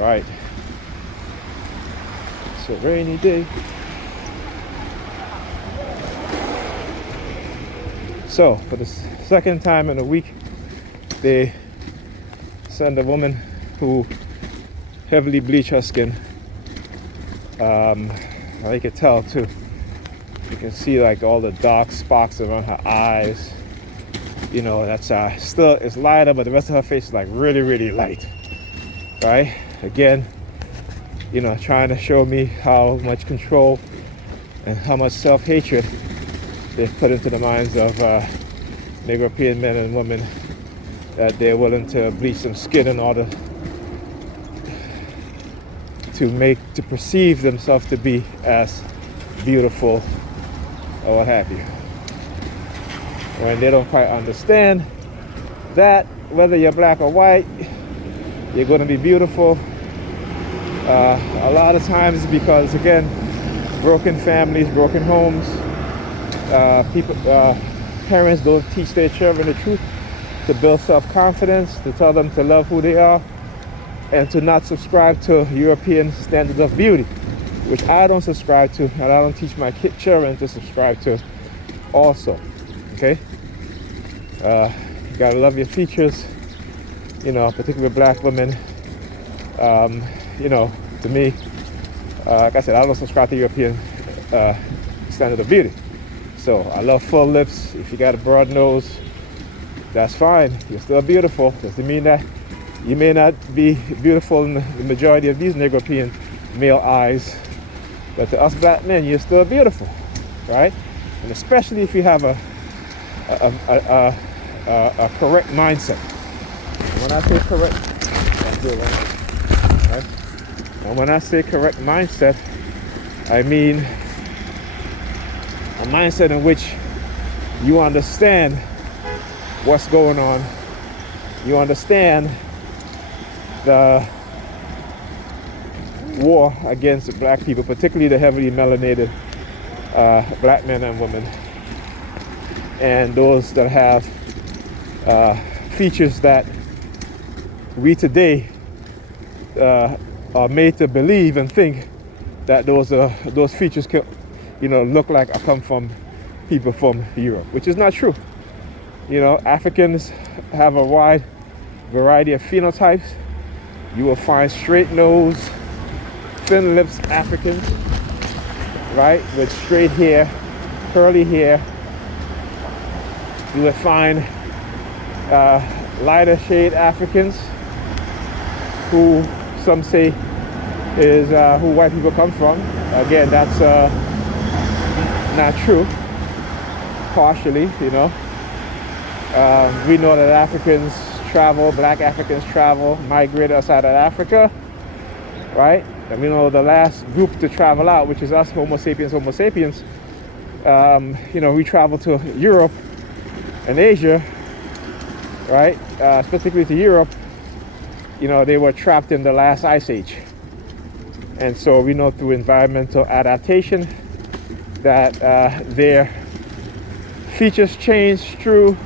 Right. It's a rainy day. So, for the second time in a week, they send a woman who heavily bleached her skin. I could tell too. You can see like all the dark spots around her eyes. You know, that's still, it's lighter, but the rest of her face is like really, really light. Right? Again, you know, trying to show me how much control and how much self-hatred they've put into the minds of European men and women, that they're willing to bleach some skin in order to perceive themselves to be as beautiful or what have you. When they don't quite understand that whether you're black or white, you're going to be beautiful. A lot of times because, again, broken families, broken homes, parents don't teach their children the truth, to build self-confidence, to tell them to love who they are, and to not subscribe to European standards of beauty, which I don't subscribe to, and I don't teach my children to subscribe to also. Okay? You gotta love your features, you know, particularly black women. You know, to me, like I said, I don't subscribe to European standard of beauty. So I love full lips. If you got a broad nose, that's fine. You're still beautiful. Doesn't mean that you may not be beautiful in the majority of these European male eyes, but to us black men, you're still beautiful, right? And especially if you have a correct mindset. When I say correct, right? And when I say correct mindset, I mean a mindset in which you understand what's going on. You understand the war against black people, particularly the heavily melanated black men and women, and those that have features that we today are made to believe and think that those features can, you know, look like I come from people from Europe, which is not true. You know, Africans have a wide variety of phenotypes. You will find straight nose, thin lips Africans, right, with straight hair, curly hair. You will find lighter shade Africans, who some say is who white people come from. Again, that's not true, partially, you know. We know that Africans travel, black Africans travel, migrate outside of Africa, right? And we know the last group to travel out, which is us, Homo sapiens, you know, we travel to Europe and Asia, right? Specifically to Europe, you know, they were trapped in the last ice age. And so we know through environmental adaptation that their features change through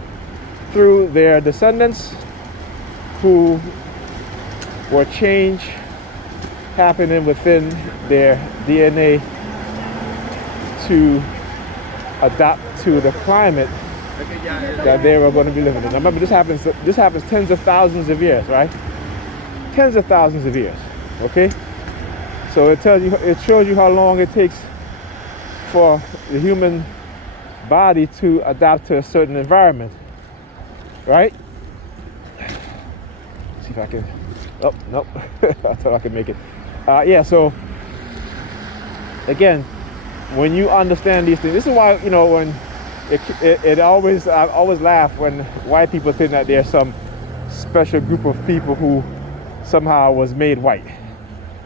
their descendants, who were change happening within their DNA to adapt to the climate that they were going to be living in. Now remember, this happens tens of thousands of years, right? Tens of thousands of years. Okay? So it shows you how long it takes for the human body to adapt to a certain environment, right? See if I can. Oh, nope. I thought I could make it. Yeah. So again, when you understand these things, this is why, you know, when I always laugh when white people think that there's some special group of people who somehow was made white.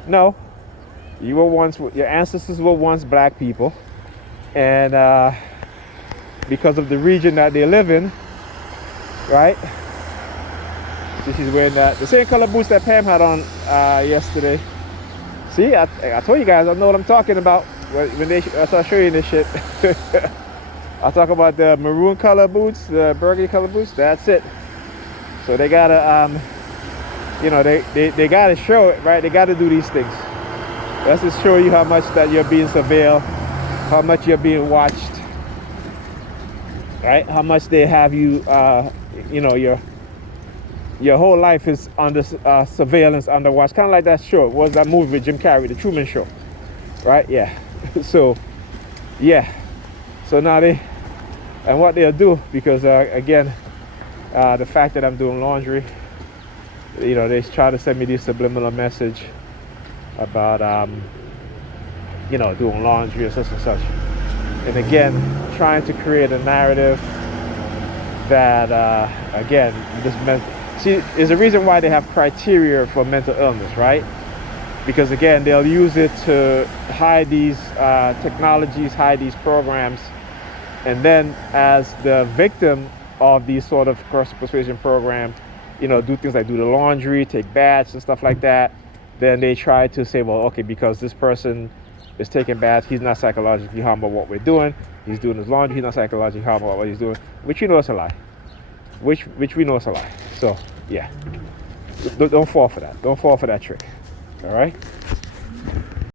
No, your ancestors were once black people, and because of the region that they live in, right? So she's wearing the same color boots that Pam had on yesterday. See, I told you guys I know what I'm talking about when I start showing you this shit. I'll talk about the maroon color boots, the burgundy color boots. That's it. So they got a you know, they got to show it, right? They got to do these things. That's to show you how much that you're being surveilled, how much you're being watched, right? How much they have you, you know, your whole life is under surveillance, under watch. Kind of like that show. What was that movie with Jim Carrey, The Truman Show, right? Yeah. So, yeah. So now and what they'll do, because again, the fact that I'm doing laundry, you know, they try to send me this subliminal message about, you know, doing laundry or such and such. And again, trying to create a narrative that, again, see, there's a reason why they have criteria for mental illness, right? Because again, they'll use it to hide these technologies, hide these programs, and then as the victim of these sort of coercive persuasion program, you know, do things like do the laundry, take baths and stuff like that, then they try to say, well, okay, because this person is taking baths, he's not psychologically harmed by what we're doing, he's doing his laundry, he's not psychologically harmed by what he's doing, which you know is a lie. Which we know is a lie. So, yeah. Don't fall for that. Don't fall for that trick. All right?